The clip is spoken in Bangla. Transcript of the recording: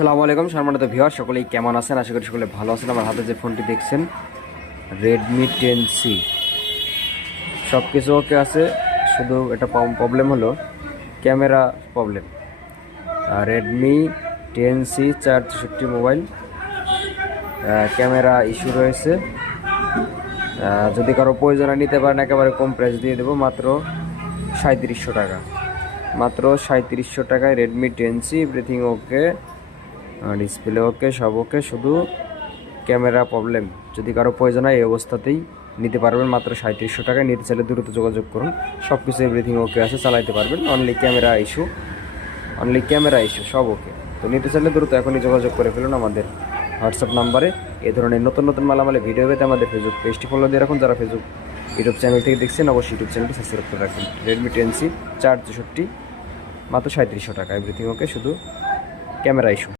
আসসালামু আলাইকুম, সম্মানিত ভিউয়ার সকলেই কেমন আছেন? আশা করি সকলে ভালো আছেন। আমার হাতে যে ফোনটি দেখছেন রেডমি টেন সি সব কিছু ওকে আছে, শুধু এটা প্রবলেম হলো camera problem Redmi ten C চার চৌষট্টি মোবাইল ক্যামেরা ইস্যু রয়েছে। যদি কারও প্রয়োজন নিতে পারেন, একেবারে কম প্রাইস দিয়ে দেবো, মাত্র সাঁত্রিশশো টাকা। মাত্র সাঁত্রিশশো টাকায় Redmi ten C everything okay display okay সব ওকে শুধু ক্যামেরা প্রবলেম যদি কারও প্রয়োজন হয়, এই অবস্থাতেই নিতে পারবেন। মাত্র সাঁত্রিশশো টাকায় নিতে চাইলে দ্রুত যোগাযোগ করুন। সব কিছু এভরিথিং ওকে আছে, চালাইতে পারবেন। Only camera issue only camera issue সব ওকে তো নিতে চাইলে দ্রুত এখনই যোগাযোগ করে ফেলুন আমাদের হোয়াটসঅ্যাপ নাম্বারে এ ধরনের নতুন নতুন মালামালে ভিডিও পেতে আমাদের ফেসবুক পেজটি ফলো দিয়ে রাখুন। যারা ফেসবুক ইউটিউব চ্যানেল থেকে দেখছেন, অবশ্যই ইউটিউব চ্যানেলটি সাবস্ক্রাইব করে রাখুন। রেডমি টেন সি চার চৌষট্টি মাত্র সাঁত্রিশশো টাকা। এভরিথিং ওকে শুধু ক্যামেরা ইস্যু